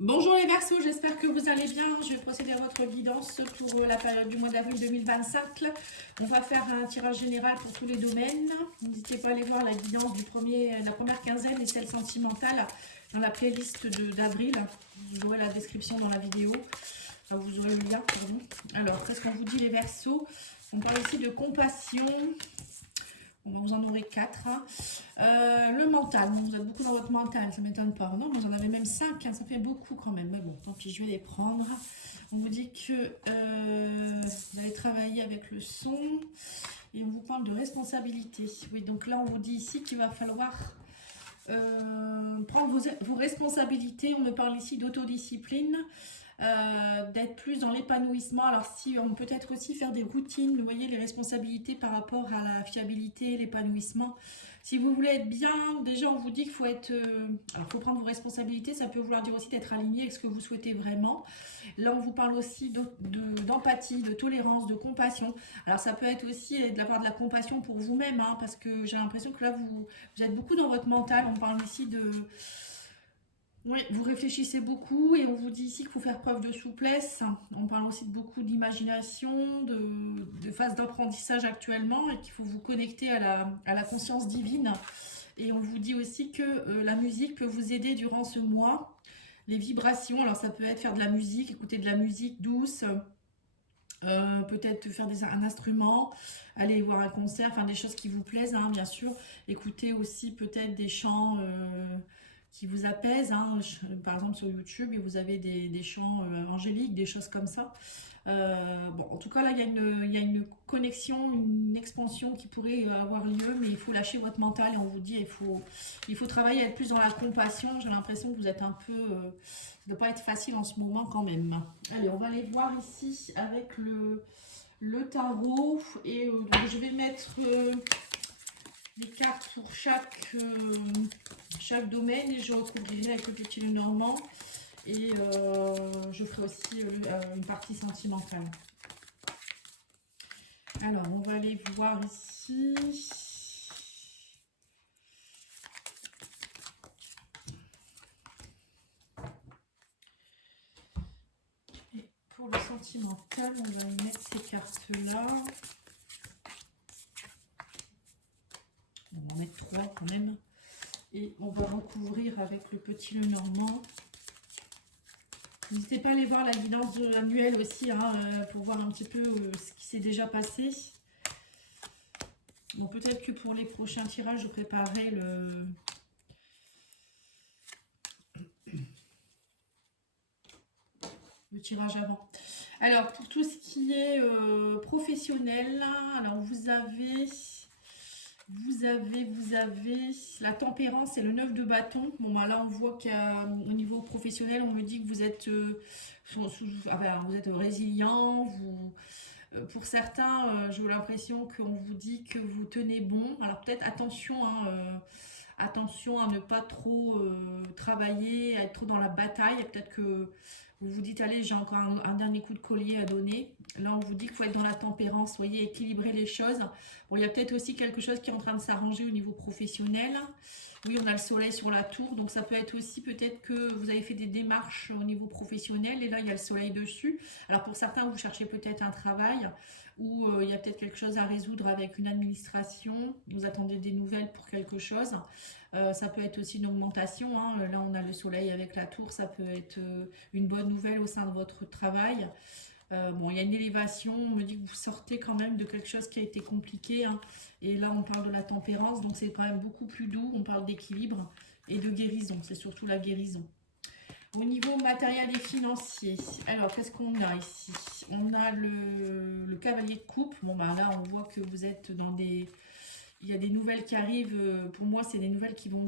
Bonjour les Verseaux, j'espère que vous allez bien. Je vais procéder à votre guidance pour la période du mois d'avril 2025. On va faire un tirage général pour tous les domaines. N'hésitez pas à aller voir la guidance la première quinzaine et celle sentimentale dans la playlist d'avril. Vous aurez la description dans la vidéo. Enfin, vous aurez le lien, pardon. Alors, qu'est-ce qu'on vous dit les Verseaux? On parle ici de compassion. Bon, vous en aurez 4. Le mental, bon, vous êtes beaucoup dans votre mental, ça ne m'étonne pas. Non, vous en avez même 5, hein, ça fait beaucoup quand même. Mais bon, tant pis, je vais les prendre. On vous dit que vous allez travailler avec le son et on vous parle de responsabilité. Oui, donc là, on vous dit ici qu'il va falloir prendre vos responsabilités. On me parle ici d'autodiscipline. D'être plus dans l'épanouissement. Alors si on peut être aussi faire des routines, vous voyez les responsabilités par rapport à la fiabilité, l'épanouissement. Si vous voulez être bien, déjà on vous dit qu'il faut être, alors faut prendre vos responsabilités, ça peut vouloir dire aussi d'être aligné avec ce que vous souhaitez vraiment. Là on vous parle aussi d'empathie, de tolérance, de compassion. Alors ça peut être aussi de la part de la compassion pour vous-même, hein, parce que j'ai l'impression que là vous êtes beaucoup dans votre mental. On parle ici de oui, vous réfléchissez beaucoup et on vous dit ici qu'il faut faire preuve de souplesse. On parle aussi de beaucoup d'imagination, de phase d'apprentissage actuellement et qu'il faut vous connecter à la conscience divine. Et on vous dit aussi que la musique peut vous aider durant ce mois. Les vibrations, alors ça peut être faire de la musique, écouter de la musique douce, peut-être faire un instrument, aller voir un concert, faire des choses qui vous plaisent, hein, bien sûr. Écouter aussi peut-être des chants qui vous apaisent, hein. Par exemple sur YouTube, vous avez des chants angéliques, des choses comme ça. Bon, en tout cas, là, il y a une connexion, une expansion qui pourrait avoir lieu, mais il faut lâcher votre mental et on vous dit il faut travailler à être plus dans la compassion. J'ai l'impression que vous êtes un peu. Ça ne doit pas être facile en ce moment quand même. Allez, on va aller voir ici avec le tarot et donc je vais mettre des cartes pour chaque domaine et je recouvrirai avec le petit Lenormand et je ferai aussi une partie sentimentale. Alors, on va aller voir ici. Et pour le sentimental, on va y mettre ces cartes-là. On va en mettre 3 quand même. Et on va recouvrir avec le petit Lenormand. N'hésitez pas à aller voir la guidance annuelle aussi, hein, pour voir un petit peu ce qui s'est déjà passé. Bon, peut-être que pour les prochains tirages, je préparerai le tirage avant. Alors, pour tout ce qui est professionnel, alors vous avez la tempérance et le 9 de bâton. Bon, bah, là, on voit qu'au niveau professionnel, on me dit que vous êtes, vous êtes résilient. Pour certains, j'ai l'impression qu'on vous dit que vous tenez bon. Alors, peut-être attention, hein, attention à ne pas trop travailler, à être trop dans la bataille. Peut-être que vous vous dites, allez, j'ai encore un dernier coup de collier à donner. Là, on vous dit qu'il faut être dans la tempérance, voyez, équilibrer les choses. Bon, il y a peut-être aussi quelque chose qui est en train de s'arranger au niveau professionnel. Oui, on a le soleil sur la tour, donc ça peut être aussi peut-être que vous avez fait des démarches au niveau professionnel et là, il y a le soleil dessus. Alors pour certains, vous cherchez peut-être un travail ou il y a peut-être quelque chose à résoudre avec une administration. Vous attendez des nouvelles pour quelque chose. Ça peut être aussi une augmentation, hein. Là, on a le soleil avec la tour, ça peut être une bonne nouvelle au sein de votre travail. Bon, il y a une élévation, on me dit que vous sortez quand même de quelque chose qui a été compliqué, hein. Et là, on parle de la tempérance, donc c'est quand même beaucoup plus doux. On parle d'équilibre et de guérison, c'est surtout la guérison. Au niveau matériel et financier, alors qu'est-ce qu'on a ici? On a le cavalier de coupe. Bon, bah là, on voit que vous êtes dans des. Il y a des nouvelles qui arrivent. Pour moi, c'est des nouvelles qui vont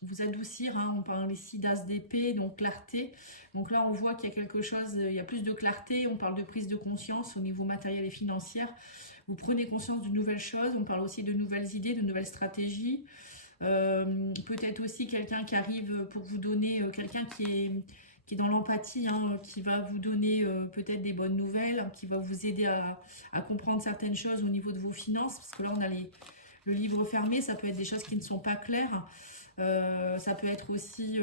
vous adoucir, hein. On parle ici d'as d'épée, donc clarté. Donc là, on voit qu'il y a quelque chose, il y a plus de clarté. On parle de prise de conscience au niveau matériel et financier. Vous prenez conscience de nouvelles choses. On parle aussi de nouvelles idées, de nouvelles stratégies. Peut-être aussi quelqu'un qui arrive pour vous donner, quelqu'un qui est dans l'empathie, hein, qui va vous donner peut-être des bonnes nouvelles, qui va vous aider à comprendre certaines choses au niveau de vos finances, parce que là on a le livre fermé, ça peut être des choses qui ne sont pas claires. Ça peut être aussi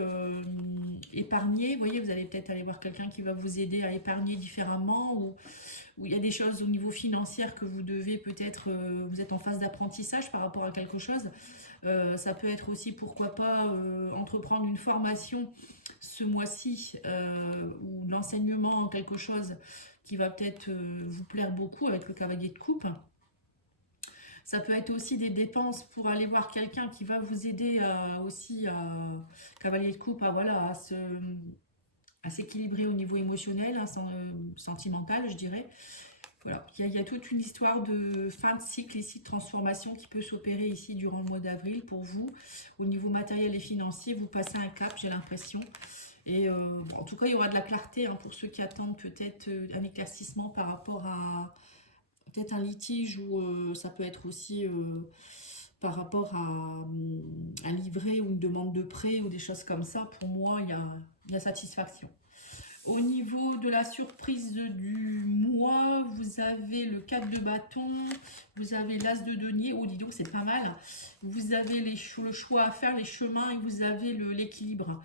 épargner. Vous voyez, vous allez peut-être aller voir quelqu'un qui va vous aider à épargner différemment, ou il y a des choses au niveau financier que vous devez peut-être, vous êtes en phase d'apprentissage par rapport à quelque chose. Ça peut être aussi, pourquoi pas, entreprendre une formation ce mois-ci, ou l'enseignement en quelque chose qui va peut-être vous plaire beaucoup avec le cavalier de coupe. Ça peut être aussi des dépenses pour aller voir quelqu'un qui va vous aider aussi à cavalier de coupe, voilà, à s'équilibrer au niveau émotionnel, hein, sentimental, je dirais. Voilà, il y a toute une histoire de fin de cycle ici, de transformation qui peut s'opérer ici durant le mois d'avril pour vous. Au niveau matériel et financier, vous passez un cap, j'ai l'impression. Et en tout cas, il y aura de la clarté, hein, pour ceux qui attendent peut-être un éclaircissement par rapport à peut-être un litige, ou ça peut être aussi par rapport à un livret ou une demande de prêt ou des choses comme ça. Pour moi, il y a satisfaction. Au niveau de la surprise du mois, vous avez le 4 de bâton, vous avez l'as de denier, oh dis donc c'est pas mal, vous avez le choix à faire, les chemins, et vous avez l'équilibre.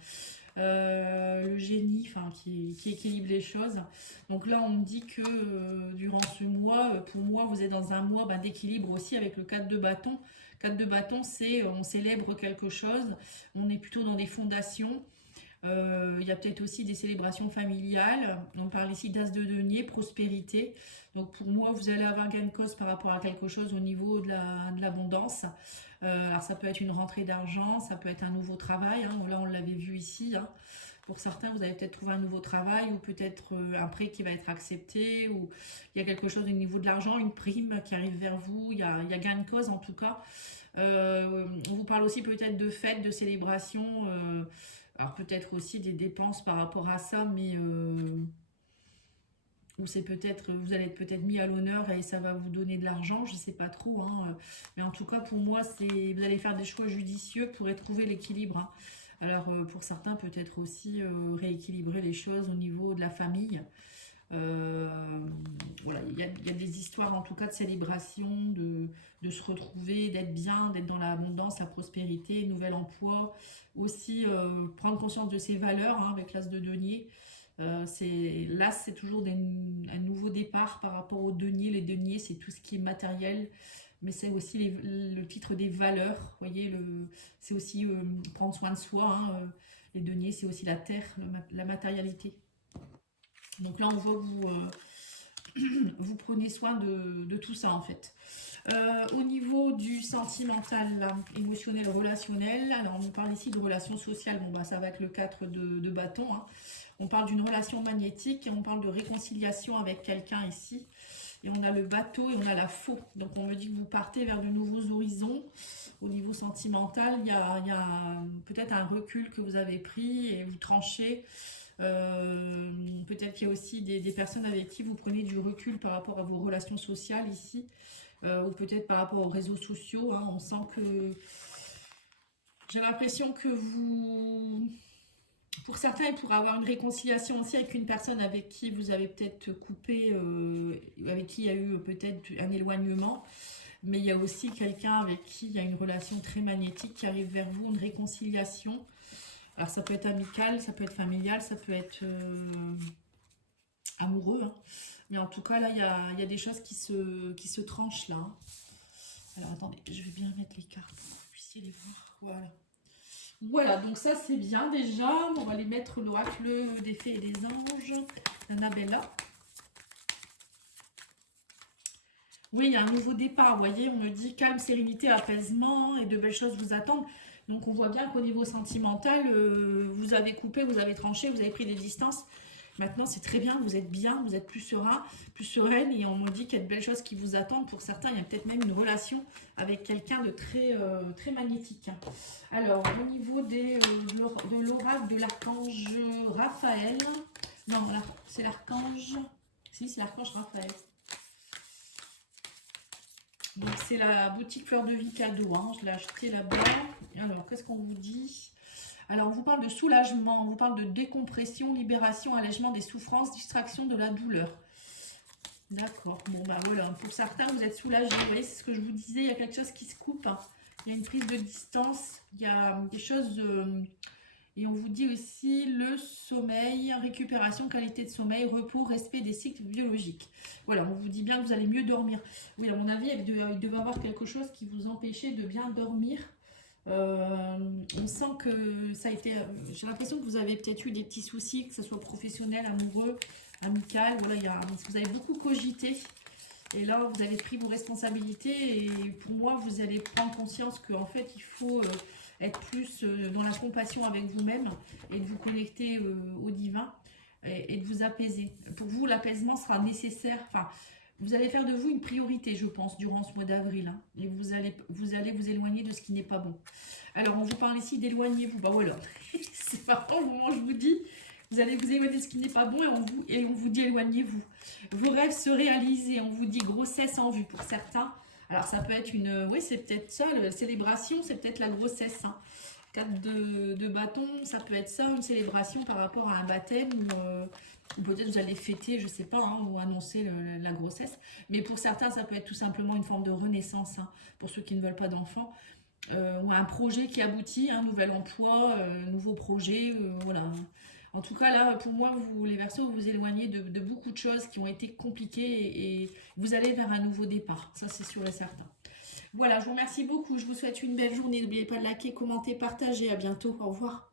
Le génie, enfin qui équilibre les choses. Donc là, on me dit que durant ce mois, pour moi, vous êtes dans un mois d'équilibre aussi avec le 4 de bâton. 4 de bâton, c'est on célèbre quelque chose, on est plutôt dans des fondations. Il y a peut-être aussi des célébrations familiales. On parle ici d'as de denier, prospérité. Donc pour moi, vous allez avoir gain de cause par rapport à quelque chose au niveau de l'abondance. Alors ça peut être une rentrée d'argent, ça peut être un nouveau travail, hein. Là, on l'avait vu ici, hein. Pour certains, vous allez peut-être trouver un nouveau travail, ou peut-être un prêt qui va être accepté, ou il y a quelque chose au niveau de l'argent, une prime qui arrive vers vous. Il y a gain de cause en tout cas. On vous parle aussi peut-être de fêtes, de célébrations. Alors peut-être aussi des dépenses par rapport à ça, mais ou c'est peut-être, vous allez être peut-être mis à l'honneur et ça va vous donner de l'argent, je sais pas trop, hein. Mais en tout cas pour moi, vous allez faire des choix judicieux pour trouver l'équilibre, hein. Alors pour certains peut-être aussi rééquilibrer les choses au niveau de la famille. Euh, voilà, il y a des histoires en tout cas de célébration, de se retrouver, d'être bien, d'être dans l'abondance, la prospérité, nouvel emploi. Aussi prendre conscience de ses valeurs, hein, avec l'as de denier. L'as, c'est toujours un nouveau départ par rapport au denier. Les deniers, c'est tout ce qui est matériel, mais c'est aussi le titre des valeurs. Vous voyez, c'est aussi prendre soin de soi, hein. Les deniers, c'est aussi la terre, la matérialité. Donc là, on voit que vous prenez soin de tout ça en fait. Au niveau du sentimental, là, émotionnel, relationnel, alors on parle ici de relations sociales. Bon, ça va avec le 4 de bâton, hein. On parle d'une relation magnétique et on parle de réconciliation avec quelqu'un ici. Et on a le bateau et on a la faux. Donc on me dit que vous partez vers de nouveaux horizons. Au niveau sentimental, il y a peut-être un recul que vous avez pris et vous tranchez. Peut-être qu'il y a aussi des personnes avec qui vous prenez du recul par rapport à vos relations sociales ici, ou peut-être par rapport aux réseaux sociaux, hein. On sent que j'ai l'impression que pour certains, il pourrait avoir une réconciliation aussi avec une personne avec qui vous avez peut-être coupé, avec qui il y a eu peut-être un éloignement. Mais il y a aussi quelqu'un avec qui il y a une relation très magnétique qui arrive vers vous, une réconciliation. Alors ça peut être amical, ça peut être familial, ça peut être amoureux, hein. Mais en tout cas là, il y a des choses qui se tranchent là, hein. Alors attendez, je vais bien mettre les cartes pour que vous puissiez les voir. Voilà. Voilà, donc ça c'est bien déjà. On va les mettre l'oracle des fées et des anges d'Annabella. Oui, il y a un nouveau départ, vous voyez, on me dit calme, sérénité, apaisement, et de belles choses vous attendent. Donc on voit bien qu'au niveau sentimental, vous avez coupé, vous avez tranché, vous avez pris des distances. Maintenant c'est très bien, vous êtes plus serein, plus sereine, et on me dit qu'il y a de belles choses qui vous attendent. Pour certains, il y a peut-être même une relation avec quelqu'un de très magnétique. Alors au niveau de l'oracle de l'archange Raphaël, non, c'est l'archange, si c'est l'archange Raphaël. Donc c'est la boutique Fleur de Vie cadeau, hein. Je l'ai acheté là-bas. Alors qu'est-ce qu'on vous dit? Alors on vous parle de soulagement, on vous parle de décompression, libération, allègement des souffrances, distraction de la douleur. D'accord, bon voilà, pour certains vous êtes soulagés, vous voyez, c'est ce que je vous disais, il y a quelque chose qui se coupe, hein, il y a une prise de distance, il y a des choses... et on vous dit aussi le sommeil, récupération, qualité de sommeil, repos, respect des cycles biologiques. Voilà, on vous dit bien que vous allez mieux dormir. Oui, à mon avis, il devait y avoir quelque chose qui vous empêchait de bien dormir. On sent que ça a été... j'ai l'impression que vous avez peut-être eu des petits soucis, que ce soit professionnel, amoureux, amical. Voilà, vous avez beaucoup cogité. Et là, vous avez pris vos responsabilités. Et pour moi, vous allez prendre conscience qu'en fait, il faut... être plus dans la compassion avec vous-même et de vous connecter au divin et de vous apaiser. Pour vous, l'apaisement sera nécessaire. Enfin, vous allez faire de vous une priorité, je pense, durant ce mois d'avril. Hein, et vous allez vous éloigner de ce qui n'est pas bon. Alors, on vous parle ici d'éloigner-vous. Bah voilà, c'est partant le moment où je vous dis. Vous allez vous éloigner de ce qui n'est pas bon et on vous dit éloignez-vous. Vos rêves se réalisent. On vous dit grossesse en vue pour certains. Alors ça peut être oui, c'est peut-être ça, la célébration, c'est peut-être la grossesse. Hein. 4 de bâton, ça peut être ça, une célébration par rapport à un baptême ou peut-être vous allez fêter, je sais pas, hein, ou annoncer la grossesse. Mais pour certains, ça peut être tout simplement une forme de renaissance, hein, pour ceux qui ne veulent pas d'enfants. Ou un projet qui aboutit, un nouvel emploi, nouveau projet, voilà. En tout cas, là, pour moi, vous, les Verseaux, vous vous éloignez de beaucoup de choses qui ont été compliquées et vous allez vers un nouveau départ. Ça, c'est sûr et certain. Voilà, je vous remercie beaucoup. Je vous souhaite une belle journée. N'oubliez pas de liker, commenter, partager. À bientôt. Au revoir.